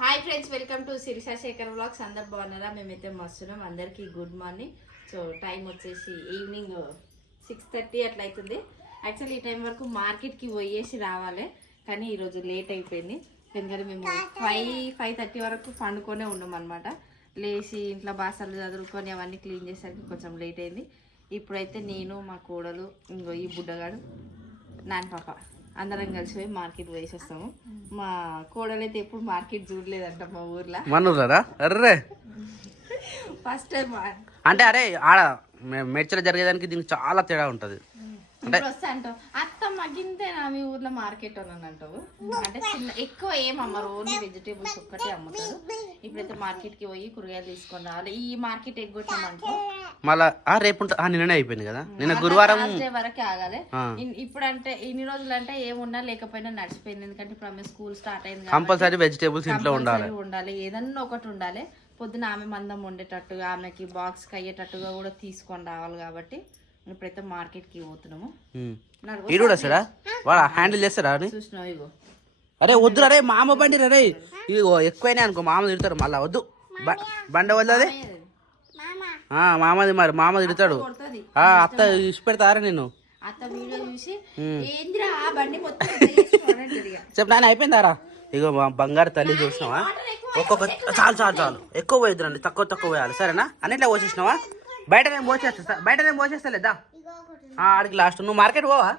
Hi friends, welcome to Sirisha Shekar vlogs. అందరు బాగున్నారా? మేమైతే మస్తున్నాం. అందరికీ గుడ్ మార్నింగ్. సో టైం వచ్చేసి ఈవినింగ్ 6:30 అట్లా అవుతుంది. యాక్చువల్లీ ఈ టైం వరకు మార్కెట్కి పోయేసి రావాలి, కానీ ఈరోజు లేట్ అయిపోయింది. ఎందుకంటే మేము 5:30 వరకు పండుకొనే ఉన్నాం అనమాట. లేచి ఇంట్లో బాసలు చదువుకొని అవన్నీ క్లీన్ చేసేసరికి కొంచెం లేట్ అయింది. ఇప్పుడైతే నేను, మా కోడలు, ఇంకో ఈ బుడ్డగాడు, నాన్న పాప అందరం కలిసి పోయి మార్కెట్ వేసి వస్తాము. మా కోడలైతే ఎప్పుడు మార్కెట్ చూడలేదంట మా ఊర్లో. మన ఊర్లరా? Array first time. అంటే అరే ఆడ మెడ్చల జరిగేదానికి దీనికి చాలా తేడా ఉంటది. ఇప్పుడు వస్తా అంటావు అత్తమ్మ గింతేనా మీ ఊర్లో మార్కెట్ అని అంటావు. అంటే చిన్న ఎక్కువ ఏమమ్మరు, ఓన్లీ వెజిటేబుల్స్ ఒక్కటే అమ్ముతారు. ఇప్పుడైతే మార్కెట్ కి పోయి కూరగాయలు తీసుకొని రావాలి. ఈ మార్కెట్ ఎగ్గొట్టామంటే మళ్ళా రేపు నిన్ననే అయిపోయింది కదా, నిన్న గురువారం వరకే ఆగాలి. ఇప్పుడు అంటే ఇన్ని రోజులు అంటే ఏమున్నా లేకపోయినా నడిచిపోయింది. ఎందుకంటే ఇప్పుడు ఆమె స్కూల్ స్టార్ట్ అయింది, కంపల్సరీ వెజిటేబుల్స్ ఇంట్లో ఉండాలి. ఏదన్నా ఒకటి ఉండాలి. పొద్దున ఆమె మందం ఉండేటట్టుగా, ఆమెకి బాక్స్ కి అయ్యేటట్టుగా కూడా తీసుకొని రావాలి. కాబట్టి ఇప్పుడైతే మార్కెట్ కి పోతున్నాము. ఇడు వస్తాడా? వాడు హ్యాండిల్ చేస్తారా? చూసినావు? ఇగో అరే వద్దు రే, మామ బండి రే. ఇగో ఎక్కువైనా అనుకో మామ తిడతారు. మళ్ళా వద్దు, బండి వద్దు. మామది మరి మామ తిడతాడు. అత్త ఇచ్చి పెడతారా నేను? అత్త వీడియో చూసి ఏందిరా బండి మొత్తం చెప్పు నాయన అయిపోయిందారా? ఇగో మా బంగారు తల్లి చూసినావా? ఒక్కొక్క చాలు చాలు చాలు, ఎక్కువ పోయిద్దురండి, తక్కువ పోయాలి. సరేనా? అన్నిట్లో పోసేసినావా? బయట నేను పోసేస్తా లేదా? ఆడికి లాస్ట్. నువ్వు మార్కెట్ పోవా?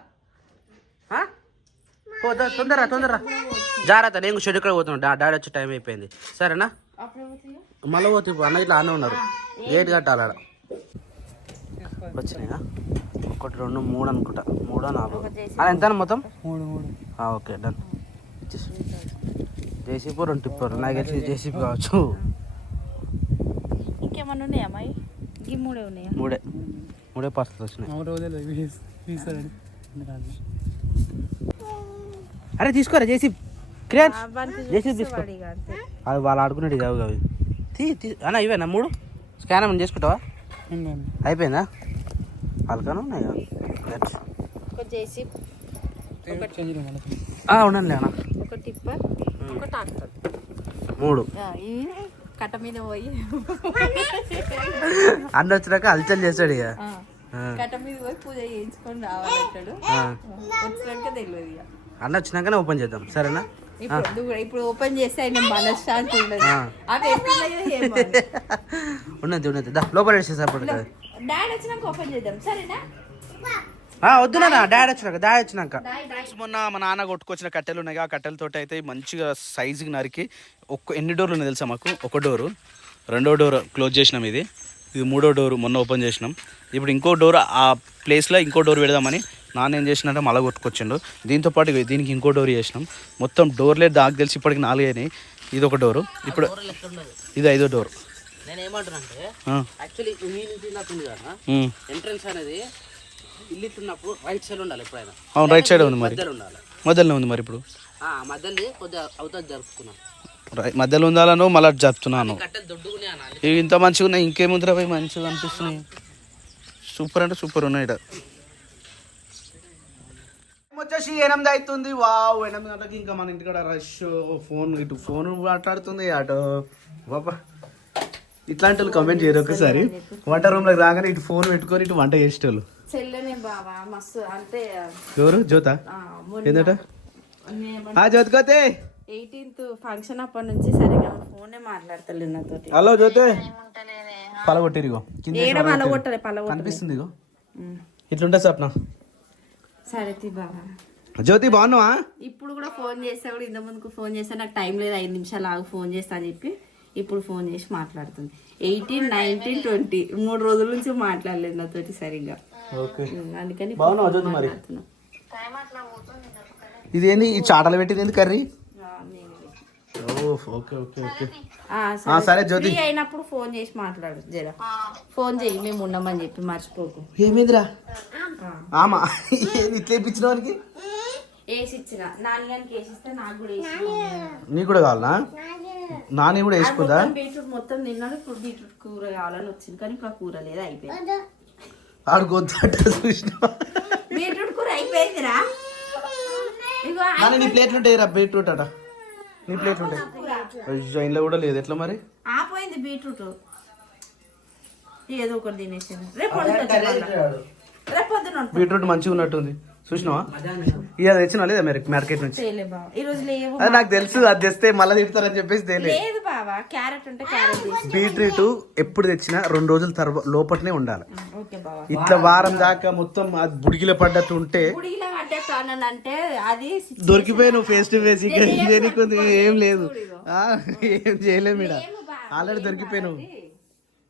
తొందర జాగ్రత్త. నేను షెడ్ ఇక్కడ పోతున్నా, డాడీ వచ్చే టైం అయిపోయింది. సరేనా? మళ్ళీ పోతే అన్న ఇట్లా అన్న ఉన్నారు, గేట్ కట్టాలి. ఆడ వచ్చినాయా? 1 2 3 అనుకుంటా, 3 4 అది ఎంత మొత్తం? 3. Okay done. జేసీపీ 2 టిప్పర్, నాకు తెలిసి జేసీపీ కావచ్చు. ఇంకేమన్నా ఉన్నాయా అమ్మాయి? మూడే పార్సల్ వచ్చినాయి. అరే తీసుకోరా జేసీపీ, జేసీపీ తీసుకో. అది వాళ్ళు ఆడుకునేది కావు అవి. అన్న ఇవేనా 3? స్కాన్ ఏమైనా చేసుకుంటావా? అయిపోయిందా? వాళ్ళకన్నా ఉన్నాయి కదా. ఉండండి అన్న. ఒక టిప్పర్, ఒక ట్రాక్టర్, 3 కట్ట మీద పోయి అన్న వచ్చినాక హల్చల్ చేస్తాడు. ఇక కట్ట మీద పోయి పూజ చేయించుకొని రావాలంటాడు. వచ్చినాక తెలియదు. ఇక అన్న వచ్చినాకనే ఓపెన్ చేద్దాం. సరేనా? ఇప్పుడు ఓపెన్ చేస్తే ఆయన మనశ్శాంతి ఉండదు. ఉన్నది లోపల వేసేసప్పుడు డాడీ వచ్చినాక ఓపెన్ చేద్దాం. సరేనా? వద్దునా డాడీ వచ్చినాక. మొన్న మా నాన్న కొట్టుకొచ్చిన కట్టెలు ఉన్నాయి. ఆ కట్టెలతో అయితే మంచిగా సైజుకి నరికి ఎన్ని డోర్లు ఉన్నాయి తెలుసా మాకు? 1 డోరు, 2వ డోర్ క్లోజ్ చేసినాం. ఇది 3వ డోరు మొన్న ఓపెన్ చేసినాం. ఇప్పుడు ఇంకో డోర్ ఆ ప్లేస్లో ఇంకో డోర్ పెడదామని నాన్న ఏం చేసినంటే మళ్ళీ కొట్టుకొచ్చిండు. దీంతోపాటు దీనికి ఇంకో డోర్ చేసినాం. మొత్తం డోర్లే నాకు తెలిసి ఇప్పటికి 4 అయినాయి. ఇది ఒక డోరు. ఇప్పుడు ఇది 5వ డోర్. నేను ఏమంటున్నానంటే యాక్చువల్లీ ఎంట్రన్స్ అనేది ఇల్లు ఇస్తున్నప్పుడు రైట్ సైడ్ ఉండాలి ఎప్పుడైనా. అవును, రైట్ సైడ్ ఉంది. మరి మధ్యలో ఉంది. మరి ఇప్పుడు మధ్యలో కొద్దిగా అవుతా జరుపుకున్నాను. మధ్యలో ఉండాలను మళ్ళీ జరుపుతున్నాను. ఇవి ఇంత మంచిగా ఉన్నాయి, ఇంకేముందిరా పోయి మంచిగా అనిపిస్తున్నాయి. సూపర్ అంటే సూపర్ ఉన్నాయి. ఇక్కడ వచ్చేసి 8 అవుతుంది. 8 గంటలకి ఇంకా మన ఇంటికాడ రష్. ఫోన్ మాట్లాడుతుంది అటు బాబా. ఇట్లాంటి వాళ్ళు కమెంట్ చేయరు ఒకసారి. వంట రూమ్లోకి రాగానే ఇటు ఫోన్ పెట్టుకొని ఇటు వంట చేసేటోళ్ళు. ఎవరు? జ్యోత. ఏంటట? జ్యోతికోతే 18th ఫంక్షన్ అప్పటి నుంచి సరిగా ఫోనే మాట్లాడతలేదు నాతో. హలో జ్యోతి, పలగొట్టిరిగో కనిపిస్తుంది. ఇగో ఇట్లుంటా సప్న. సరే బాబా. జ్యోతి బాగున్నావా? ఇప్పుడు కూడా ఫోన్ చేస్తా, కూడా ఇంత ముందుకు ఫోన్ చేస్తా. నాకు టైం లేదు, 5 నిమిషాలు ఆగు ఫోన్ చేస్తా అని చెప్పి ఇప్పుడు ఫోన్ చేసి మాట్లాడుతుంది. 18, 19, 20 3 రోజుల నుంచి మాట్లాడలేదు నాతోటి సరిగ్గా. అందుకని ఇది ఏంది ఈ చాటలు పెట్టింది? ఏంది కర్రీ? సరే జ్యోతి అయినప్పుడు ఫోన్ చేసి మాట్లాడు. జరా ఫోన్ చేయి, మేము ఉన్నామని చెప్పి మర్చిపోకు. ఏమైందిరా? ఆమా ఇట్లా ఇప్పించడానికి వేసి ఇచ్చిన నాన్నగానికి వేసిస్తే నాకు కూడా వేసి. నీకు కూడా కావాలా? నాని కూడా వేసుకుందా? బీట్రూట్ మొత్తం తిన్నాడు. ఇప్పుడు బీట్రూట్ కూర కావాలని వచ్చింది, కానీ ఇప్పుడు కూర లేదు, అయిపోయింది. బీట్రూట్ కూర అయిపోయిందిరా. నీ ప్లేట్లు ఉంటాయి రా బీట్రూట్ అట. నీ ప్లేట్లు ఉంటాయి. ఇంట్లో కూడా లేదు ఎట్లా మరి ఆపోయింది బీట్రూట్ ఏదో ఒకటి తినేసాను రేపు పొద్దున ఉంటా. బీట్రూట్ మంచిగా ఉన్నట్టుంది చూసినావా ఇక తెచ్చినా లేదా మార్కెట్ నుంచి చేయలే బావ ఈ రోజు లేవు అది నాకు తెలుసు అది తెస్తే మళ్ళీ తిడతారని చెప్పేసి తేలే లేదు బావా క్యారెట్ ఉంటే క్యారెట్ తీసి బీట్రూట్ ఎప్పుడు తెచ్చినా 2 రోజుల తర్వాత లోపలనే ఉండాలి ఓకే బావా ఇట్లా వారం దాకా మొత్తం అది బుడిగిల పడ్డట్టు ఉంటే గుడిలో పడ్డట్టు అంటే అది దొరికిపోయి నువ్వు ఫేస్ టు ఫేస్ ఇక దేనికి ఏం లేదు ఏం చేయలేము ఇక్కడ ఆల్రెడీ దొరికిపోయినావు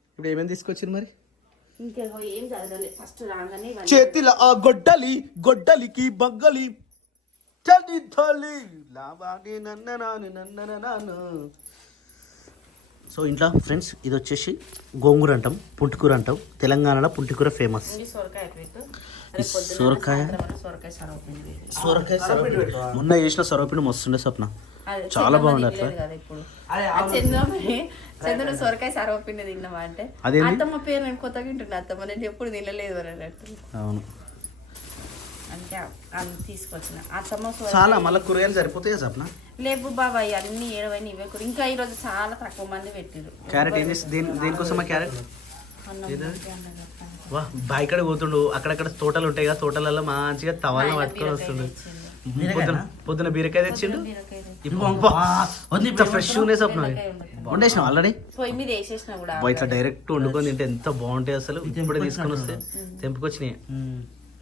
ఇప్పుడు ఏమేమి తీసుకొచ్చారు మరి ఇంకేమో ఏం చదవలే ఫస్ట్ రాగానే చేతిలో ఆ గొడ్డలికి బగ్గలి చలి తల్లి లావాడి నన్న. సో ఇంట్లో ఫ్రెండ్స్ ఇది వచ్చేసి గోంగూర అంటాం పుంటికూర అంటాం తెలంగాణలో పుంటికూర ఫేమస్ సొరకాయ మొన్న చేసిన సొరపిండి మస్తుండే స్వప్న చాలా బాగుంది అట్లా చంద్రుడు సొరకాయ సర్వపిండి తిన్నామా అంటే అత్తమ్మ పేరు నేను కొత్తగా వింటున్నా అత్తమ్మ నేను ఎప్పుడు తినలేదు అని అన్నట్టు అవును అంటే అన్ని తీసుకొచ్చిన అత్తమ్మ చాలా మళ్ళీ కూరగాయలు సరిపోతాయి స్వప్న లేవు బాబాయ్ అన్ని ఏడవైన ఇవే కూర ఇంకా ఈ రోజు చాలా తక్కువ మంది పెట్టిరు క్యారెట్ ఏం చేసి దేనికోసమా క్యారెట్ వా బాయికడ పోతుండు అక్కడక్కడ తోటలు ఉంటాయి కదా తోటలలో మంచిగా తవాలను పట్టుకొని వస్తుండు పొద్దున బీరకాయ తెచ్చిండు ఫ్రెష్ ఉన్నాయి స్వప్న వండేసినావు ఆల్రెడీ పొయ్యి మీద వేసేసిన కూడా ఇట్లా డైరెక్ట్ వండుకొని తింటే ఎంత బాగుంటాయి అసలు ఇప్పుడు తీసుకొని వస్తే తెంపుకొచ్చినాయి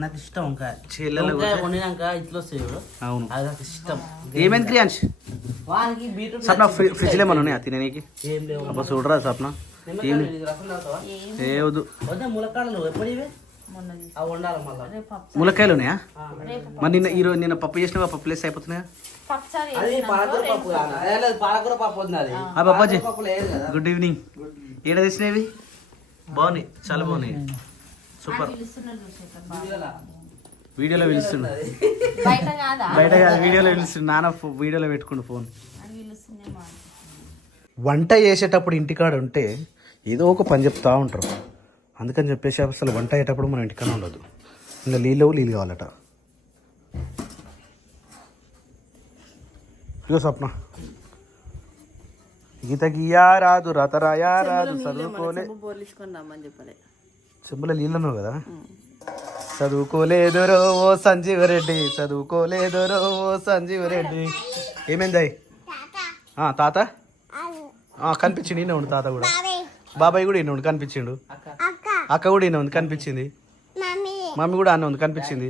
నాకు ఇష్టం ఇంకా చెల్లెలు వండినాక ఇట్లా వస్తాయి చూడు అవును అది నాకు ఇష్టం ఏమైంది క్రియాంష్ వానికి బీట్రూట్ సప్న ఫ్రిడ్జ్ లో ఏమన్నా ఉన్నాయా తిననీకి ఏం లేవు అబ్బా చూడరా సప్న ఏమి రసం తాగుతావా ఏవద్దు వద్దా ములక్కాడలు ఎప్పుడు ఇవి మొన్న అవి వండాలి మళ్ళీ ములక్కాయలు ఉన్నాయా మరి నిన్న పప్పు చేసినా పప్పు లేసి అయిపోతున్నాయా పప్పుచారు అది పాలకూర పప్పు కాదు అదే లేదు పాలకూర పప్పు ఉంది అది ఆ పప్పాజీ పప్పు లేదు కదా గుడ్ ఈవినింగ్ ఏడ తెచ్చినవి బాగున్నాయి చాలా బాగున్నాయి సూపర్ వీడియోలో పిలుస్తుండు బయట కాదా బయట కాదు వీడియోలో పిలుస్తుండు నాన్న వీడియోలో పెట్టుకుండు ఫోన్ వంట చేసేటప్పుడు ఇంటికాడ ఉంటే ఏదో ఒక పని చెప్తా ఉంటారు అందుకని చెప్పేసి అసలు వంట అయ్యేటప్పుడు మనం ఇంటికాడ ఉండదు ఇంకా నీళ్ళు కావాలట ఇగో స్వప్న గీత గీయా రాదు రత రాయా రాదు చదువుకోలే చెంబులో నీళ్ళన్నావు కదా చదువుకోలేదురో ఓ సంజీవరెడ్డి చదువుకోలేదురో ఓ సంజీవరెడ్డి ఏమైంది తాత కనిపించింది ఈయన ఉండు తాత కూడా బాబాయ్ కూడా ఈయన ఉండు కనిపించిండు అక్క కూడా ఈయన ఉంది కనిపించింది మమ్మీ కూడా అన్న ఉంది కనిపించింది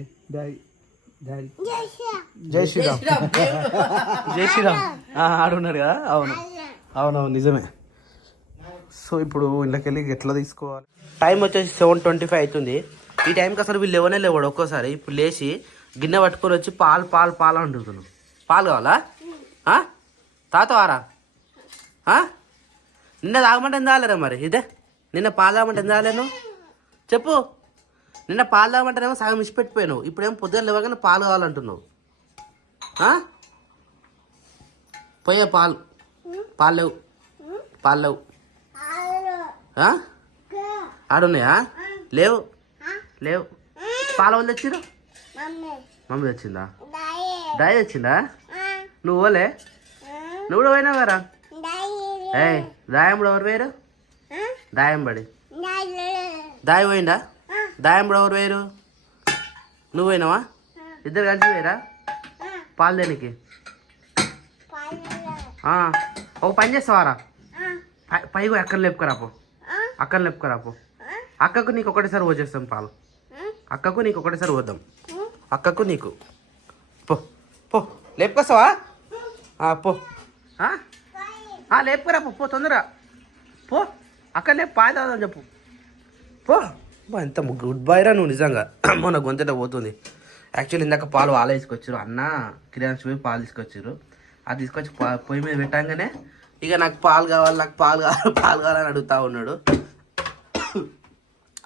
జై శ్రీరామ్ జై శ్రీరామ్ ఆడున్నాడు కదా అవునవును నిజమే సో ఇప్పుడు ఇంట్లోకి ఎట్లా తీసుకోవాలి టైం వచ్చేసి 7:25 అవుతుంది ఈ టైంకి అసలు వీళ్ళు లేవాడు ఒక్కోసారి ఇప్పుడు లేచి గిన్నె పట్టుకొని వచ్చి పాలు అంటున్నాను పాలు కావాలా తాత వారా నిన్న తాగమంటే ఎంత తాగలేరా మరి ఇదే నిన్న పాలు తాగమంటే ఎంత తాగలేను చెప్పు నిన్న పాలు తాగమంటేనేమో సగం ఇచ్చిపెట్టిపోయావు ఇప్పుడేమో పొద్దున లేవగానే పాలు కావాలంటున్నావు పోయే పాలు లేవు ఆడున్నాయా లేవు పాల వాళ్ళు తెచ్చిరు మమ్మీ తెచ్చిందా డాయ్ తెచ్చిందా నువ్వు పోలే నువ్వు కూడా పోయినావు కదా దాయంబడు ఎవరు వేరు దాయంబడి దాయి పోయిందా దాయంబడు ఎవరు వేరు నువ్వు పోయినావా ఇద్దరు కలిసి పోయిరా పాలు దేనికి ఒక పని చేస్తావారా పైగా అక్కని లేపుకరాపో అక్కకు నీకు ఒకటేసారి పోసేస్తాం పాలు అక్కకు నీకు ఒకటేసారి పోద్దాం అక్కకు నీకు పో లేపుకొస్తావా పో లేపుకురా పో తొందరగా పో అక్కడ లేపు పాలు తాగుదాం చెప్పు పో ఎంత గుడ్ బాయ్ రా నువ్వు నిజంగా మొన్న గొంతట పోతుంది యాక్చువల్లీ ఇందాక పాలు వాళ్ళే తీసుకొచ్చారు అన్న కిరాణా పోయి పాలు తీసుకొచ్చారు అది తీసుకొచ్చి పొయ్యి మీద పెట్టంగానే ఇక నాకు పాలు కావాలని అడుగుతా ఉన్నాడు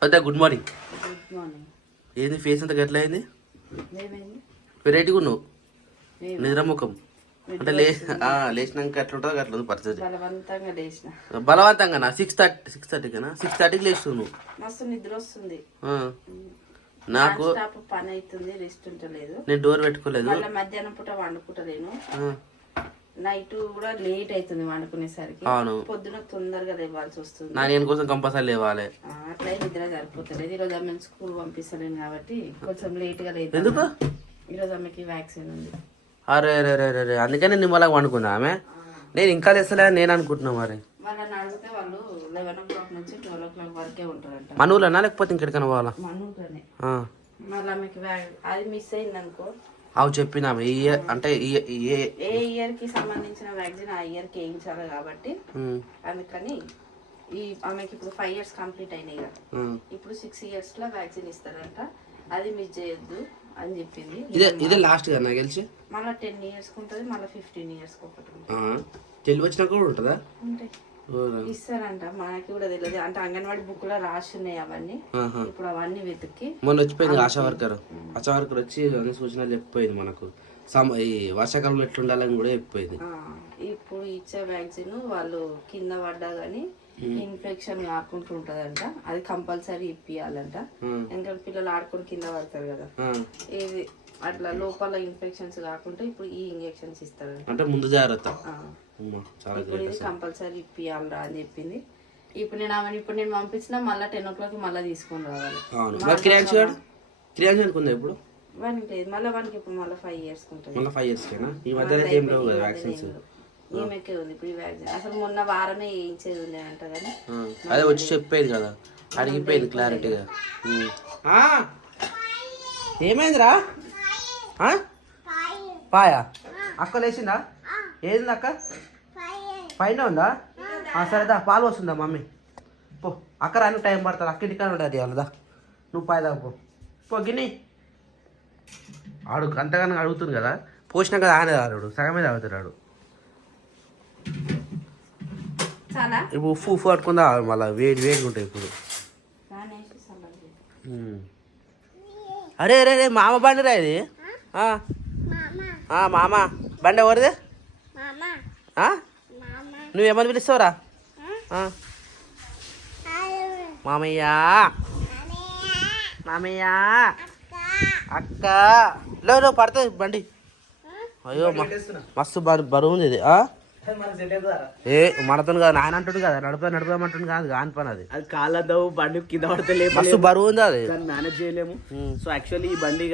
అదే గుడ్ మార్నింగ్ ఏంది ఫేస్ అంతా ఎట్లా అయింది వెరైటీగా ఉన్నావు నిద్రముఖం అంటే లేచినాక ఎట్లా ఉంటుందో అట్లా ఉంది పరిస్థితి బలవంతంగా 6:30కి లేస్తావు నువ్వు మస్తు నిద్ర వస్తుంది నాకు పని అవుతుంది రెస్ట్ ఉంటలేదు నేను డోర్ పెట్టుకోలేదు మధ్యాహ్నం పూట వండుకుంటలేను నైట్ కూడా లేట్ అవుతుంది వండుకునేసరికి. అవును. పొద్దున తొందరగా లేవాల్సి వస్తుంది. నా నేను కోసం కంపల్సరీ లేవాలి. అట్లా నిద్ర సరిపోతలేదు. ఈరోజు ఆమె స్కూల్ పంపిస్తలేను కాబట్టి కొంచెం లేట్ గా లేదు. ఎందుకు? ఈరోజు ఆమెకి వ్యాక్సిన్ ఉంది. అరే రే రే రే అందుకని నిమ్మలాగా వండుకుందా ఆమె. నేను ఇంకా తెస్తలే నేను అనుకుంటున్నా. మరి వాళ్ళని అడిగితే వాళ్ళు 11 o'clock నుంచి 12 o'clock వరకే ఉంటారంట. మన ఊళ్ళోనా లేకపోతే ఇంకెక్కడికైనా పోవాలా? మనూరులోనే. మళ్ళీ ఆమెకి అది మిస్ అయింది అనుకో. అవి చెప్పినా ఈ ఇయర్ అంటే ఏ ఇయర్ కి సంబంధించిన వ్యాక్సిన్ ఆ ఇయర్ కి వేయించాలి కాబట్టి అందుకని ఆమెకి ఇప్పుడు 5 years కంప్లీట్ అయినాయి కదా. ఇప్పుడు 6 years లో వ్యాక్సిన్ ఇస్తారంట. అది మిస్ చేయొద్దు అని చెప్పింది. ఇదే లాస్ట్ కదా నాకు తెలిసి. మళ్ళీ 10 years కి ఉంటుంది, మళ్ళీ 15 years కి ఒకటి ఉంటుంది. తెలివి వచ్చినా కూడా ఉంటుందా? ఉంటాయి, ఇస్తారంట. మనకి కూడా తెలియదు. అంటే అంగన్వాడీ బుక్ లో రాసి ఉన్నాయి అవన్నీ. ఇప్పుడు అవన్నీ వెతికి మొన్న వచ్చిపోయింది ఆశా వర్కర్ వచ్చి అన్ని సూచనలు చెప్పిపోయింది మనకు. ఈ వర్షాకాలంలో ఎట్లుండాలని కూడా చెప్పిపోయింది. ఇప్పుడు ఇచ్చే వ్యాక్సిన్ వాళ్ళు కింద పడ్డా గానీ ఇన్ఫెక్షన్ కాకుండా ఉంటదంట. అది కంపల్సరీ ఇప్పియాలంట. ఎందుకంటే పిల్లలు ఆడుకొని కింద పడతారు కదా. ఇది అట్లా లోపల ఇన్ఫెక్షన్స్ కాకుండా ఇప్పుడు ఈ ఇంజెక్షన్స్ ఇస్తారంట. అంటే ముందు జాగ్రత్త. ఇప్పుడు ఇది కంపల్సరీ ఇప్పియాలరా అని చెప్పింది. ఇప్పుడు నేను పంపించిన మళ్ళీ 10 o'clock మళ్ళీ తీసుకొని రావాలి. ఇప్పుడు వానికి లేదు. మళ్ళీ వానికి ఇప్పుడు మళ్ళీ 5 years ఉంటుంది. ఈమెకే ఉంది ఇప్పుడు ఈ వ్యాక్సిన్. అసలు మొన్న వారమే వేయించేది ఉంది అంట కానీ అదే వచ్చి చెప్పేది కదా, అడిగిపోయింది క్లారిటీగా. ఏమైందిరా? పాయా అక్క లేచిందా? ఏది అక్క? పైన ఉందా? సరేదా పాలు వస్తుందా మమ్మీ? పో అక్క రాని టైం పడుతుంది. అక్క ఇంటికాడ ఉంటుంది వాళ్ళదా. నువ్వు పాయ తాగు పో. గిన్ని అంతగానో అడుగుతుంది కదా. పోసినా కదా ఆనే తాగాడు, సగమే తాగుతున్నాడు. ఇప్పుడు ఉప్పు పట్టుకుందా మళ్ళీ వేడిగా ఉంటాయి ఇప్పుడు. అరే అరే రే మామ బండి రా ఇది. మామ బండి ఎవరిదే? నువ్వేమని పిలుస్తావురా? మామయ్య మామయ్య అక్క లేదు పడుతుంది బండి. అయ్యో మస్తు బరువు ఉంది ఇది. ఏ మనతో కాదు, నాయన అంటుండు కదా నడపమంటుండు కాదు కాని పని అది. అది కాళ్ళద్దావు బండి కింద పడితే లేపు. మస్తు బరువు ఉంది అది, మేనేజ్ చేయలేము. సో యాక్చువల్లీ ఈ బండి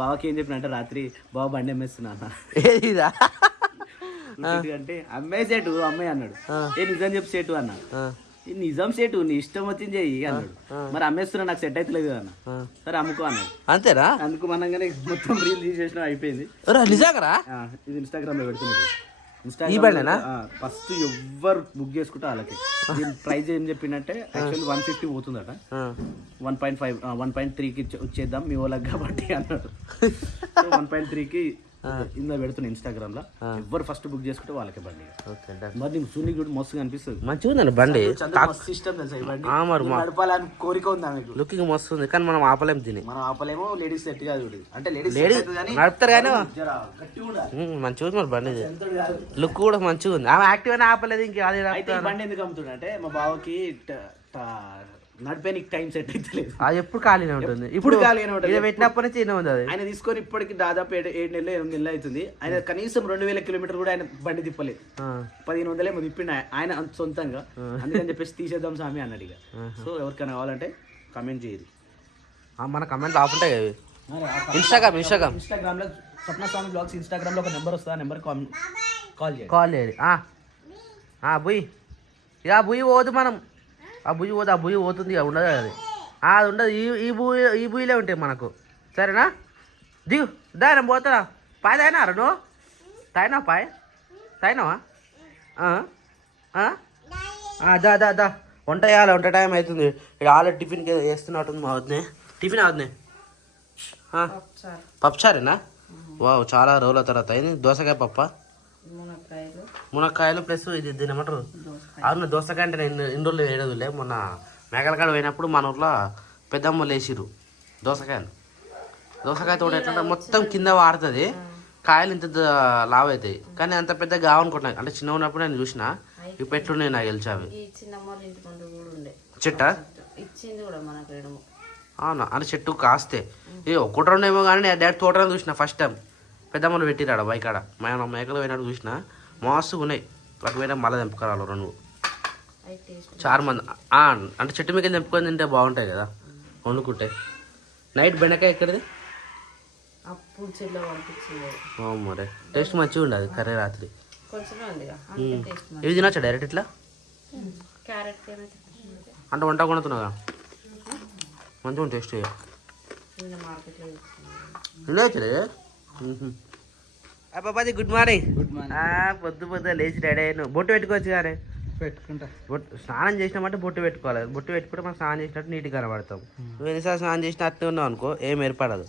బావకి ఏం చెప్పిన అంటే రాత్రి బావ బండి అమ్మేస్తున్నా ఏదిదా అంటే అమ్మేసేటు అమ్మాయి అన్నాడు. ఏ నిజం చెప్పు సేటు అన్నా. నిజం సేటు నీ ఇష్టం వచ్చింది చెయ్యి అన్నాడు. మరి అమ్మేస్తున్నా నాకు సెట్ అవుతలేదు అన్న. సరే అమ్ముకో అన్నాడు. అంతేనా? అందుకు మనగానే మొత్తం రీల్ తీసేసిన అయిపోయింది. నిజంగా ఇది ఇన్స్టాగ్రామ్ లో పెడుతున్నాడు. ఫస్ట్ ఎవ్వరు బుక్ చేసుకుంటే వాళ్ళకి దీని ప్రైస్ ఏం చెప్పిందంటే యాక్చువల్లీ 150 పోతుందట. 1.5 1.3కి వచ్చేద్దాం మీ వాళ్ళకి కాబట్టి అన్నాడు. 1.3కి ఇందులో పెడుతున్నా ఇన్స్టాగ్రామ్ లో. ఎవ్వరు ఫస్ట్ బుక్ చేసుకుంటే వాళ్ళకి బండి. మరి నీకు చూనికి కూడా మస్తుగా అనిపిస్తుంది. మంచిగా ఉందండి బండి. ఇష్టం తెలుసా ఈ బండి నడపాలని కోరిక ఉంది ఆమెకు. లుకింగ్ మస్తు ఉంది కానీ మనం ఆపలేము దీన్ని. మనం ఆపలేమో. లేడీస్ సెట్ కాదు అంటే లేడీస్ నడుపుతారు కానీ మంచిగా ఉంది మరి బండి. లుక్ కూడా మంచిగా ఉంది. ఆమె యాక్టివ్ అని ఆపలేదు. ఇంకా అయితే బండి ఎందుకు అమ్ముతుండే అంటే మా బావకి నడిపే నీకు టైం సెట్ అయితే లేదు. అది ఎప్పుడు ఖాళీనే ఉంటుంది. ఇప్పుడు ఖాళీనే ఉంటుంది. పెట్టినప్పటి నుంచి ఉంది అది. ఆయన తీసుకొని ఇప్పటికి దాదాపు 7 నెలలు 8 నెలలు అవుతుంది. ఆయన కనీసం 2000 కిలోమీటర్లు కూడా ఆయన బండి తిప్పలేదు. 1500 ఏమో తిప్పిండు ఆయన సొంతంగా. అందుకని చెప్పేసి తీసేద్దాం స్వామి అన్నాడు. ఇక సో ఎవరికైనా కావాలంటే కమెంట్ చేయరు. మన కమెంట్ ఆపుంటాయి కదా. ఇన్స్టాగ్రామ్ లో స్వప్న స్వామి బ్లాగ్స్ ఇన్స్టాగ్రామ్ లో ఒక నెంబర్ వస్తుంది. ఆ నెంబర్ కాల్ చేయాలి. బుయ్యి ఇక బుయ్యి పోదు మనం. ఆ బుయ్యి పోతుంది. ఉండదు అది. అది ఉండదు. ఈ బుయ్యిలే ఉంటాయి మనకు. సరేనా? దిగు దా నేను పోతారా. పాయ తాగినారా నువ్వు? తాగినావా? దా వంట చేయాలి. వంట టైం అవుతుంది. ఇక్కడ ఆల్రెడీ టిఫిన్కి వేస్తున్నట్టుంది మా వద్దే. టిఫిన్ అవుతుంది. పప్పుచారేనా? వావ్ చాలా రోజుల తర్వాత అయింది. దోసకాయ పప్ప, మునక్కాయలు ప్లస్ ఇది దీని ఏమంటారు. అవును దోసకాయ అంటే నేను ఇన్ని రోజులు వేయలేదులే. మొన్న మేకలకాడ పోయినప్పుడు మన ఊర్లో పెద్దమ్మలు వేసిరు దోసకాయ తోట. ఎట్లా మొత్తం కింద వాడుతుంది. కాయలు ఇంత లావ్ అవుతాయి కానీ అంత పెద్ద కావనుకుంటున్నాయి. అంటే చిన్న ఉన్నప్పుడు నేను చూసిన. ఇప్పుడు ఎట్లున్నాయి నాకు తెలిసి అవి. చెట్ట అవునా? అంటే చెట్టు కాస్తే ఇది 1-2 ఏమో కానీ డాడీ తోటలో చూసిన ఫస్ట్ టైం. పెద్దమ్మలు పెట్టిరాడ బైకాడ మేకలు పోయినట్టు చూసిన. మస్తుగా ఉన్నాయి. వాటి మీద మళ్ళీ తెంపుకోవాలి 2 అవి టేస్ట్ చాలా మంది అంటే చెట్టు మీద తెంపుకొని తింటే బాగుంటాయి కదా వండుకుంటే. నైట్ బెండకాయ ఎక్కడిది? అప్పుడు చెల్లో పంపించింది. మరి టేస్ట్ మంచిగా ఉండదు కర్రీ రాత్రి. కొంచెమే ఉందిగా అందుకే టేస్ట్ ఇవి తినొచ్చా డైరెక్ట్ ఇట్లా? క్యారెట్ అంటే వంట కొనుతున్నాగా మంచిగా టేస్ట్ మార్కెట్లో తినవచ్చులే. బాబాది గుడ్ మార్నింగ్. పొద్దు లేచి రెడీ అయ్యాను. బొట్టు పెట్టుకోవచ్చు కానీ పెట్టుకుంటా. స్నానం చేసినామంటే బొట్టు పెట్టుకోవాలి. బొట్టు పెట్టుకుంటే మనం స్నానం చేసినట్టు నీట్గా కనబడతాం. నువ్వు ఎన్నిసార్లు స్నానం చేసినా అట్నే ఉన్నావు అనుకో ఏం ఏర్పడదు.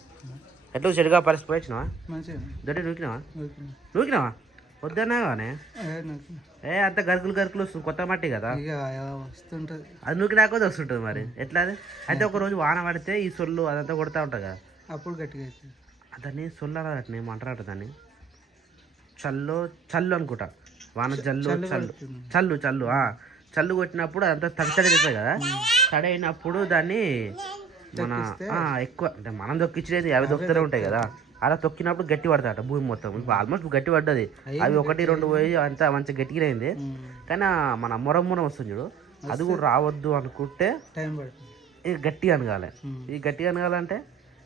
ఎట్లా చెడుగా పరిస్థితి వచ్చినావా? దొడ్డి నూకినావా? వద్దన్నా కానీ అంత గరుకులు వస్తుంది. కొత్త మట్టి కదా వస్తుంటది. అది నూకినాక వస్తుంటుంది. మరి ఎట్లా అది? అయితే ఒక రోజు వాన పడితే ఈ సొల్లు అదంతా కొడతా ఉంటుంది కదా, అప్పుడు గట్టిగా దాన్ని సొల్లు అన్నది అట్నే ఏమంటారట దాన్ని. చల్లు అనుకుంటా. వాన చల్లు కొట్టినప్పుడు అదంతా తడి అవుతుంది కదా. తడి అయినప్పుడు దాన్ని మన ఎక్కువ అంటే మనం దొక్కించేది అవి దొక్కుతూనే ఉంటాయి కదా. అలా తొక్కినప్పుడు గట్టి పడతాట భూమి మొత్తం. ఇప్పుడు ఆల్మోస్ట్ గట్టి పడ్డది. అవి 1-2 పోయి అంతా మంచిగా గట్టిగా అయింది. కానీ మన మొరం వస్తుంది చూడు, అది కూడా రావద్దు అనుకుంటే ఇది గట్టిగా అనగాలి. ఇది గట్టిగా అనగాలంటే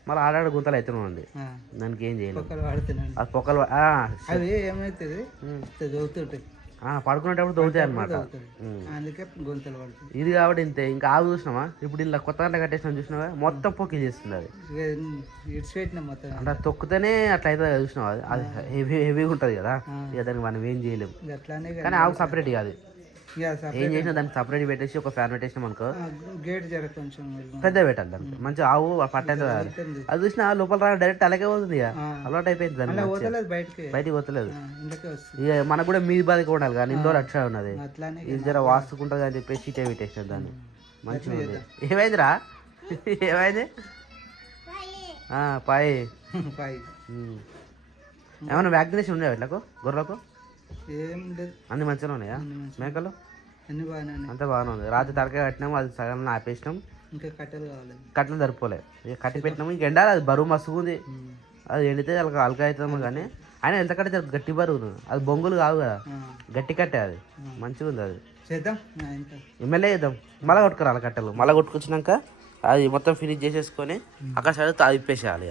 మళ్ళీ ఆడాడు గుంతలు అవుతూనే ఉంది. దానికి ఏం చేయలేదు. అది పొక్కలు పడుకునేటప్పుడు దొరుకుతాయి అనమాట. ఇది కాబట్టి ఇంతే. ఇంకా ఆవు చూసినావా ఇప్పుడు ఇలా కొత్త గంట కట్టేసిన చూసినావా మొత్తం పొక్కి చేస్తుంది. అది అంటే తొక్కుతేనే అట్లా అవుతుంది కదా. చూసినావా అది హెవీగా ఉంటుంది కదా. ఇక దానికి మనం ఏం చేయలేము. కానీ ఆవు సపరేట్ కాదు. ఏం చేసినా దానికి సపరేట్ పెట్టేసి ఒక ఫ్యాన్ పెట్టేసినాం అనుకో పెద్ద పెట్టాలి దానికి. మంచిగా ఆవు పట్టేది. అది చూసినా లోపల రా డైరెక్ట్ అలాగే పోతుంది. ఇక అలవాటు అయిపోయింది దానికి. బయటికి పోతలేదు. ఇక మనకు కూడా మీది బాధగా ఉండాలి కానీ ఇందులో అట్లా ఉన్నది. ఇది జర వాస్తుకుంటుంది అని చెప్పేసి ఇటే పెట్టేసిన దాన్ని. మంచిగా ఉంది. ఏమైందిరా? ఏమైంది? పాయి ఏమన్నా వ్యాక్సినేషన్ ఉన్నాయా వీళ్ళకు గొర్రెలకు? అన్ని మంచిగా ఉన్నాయా? మేకలు అంతా బాగానే ఉంది. రాత్రి తరకాయ కట్టినాము, అది సగం ఆపేసినాం. ఇంకా కట్టెలు సరిపోలే. ఇక కట్టి పెట్టినాము. ఇంక ఎండాలి. అది బరువు మస్తుగా ఉంది. అది ఎండితే అలక అవుతాము కానీ ఆయన ఎంత కట్టే గట్టి బరువు. అది బొంగులు కావు కదా, గట్టి కట్టే. అది మంచిగా ఉంది. అది ఎమ్మెల్యే చేద్దాం. మళ్ళీ కొట్టుకురాలి కట్టెలు. మళ్ళీ కొట్టుకొచ్చినాక అది మొత్తం ఫినిష్ చేసేసుకొని అక్కడ సైడ్ తాగిప్పేసేయాలి.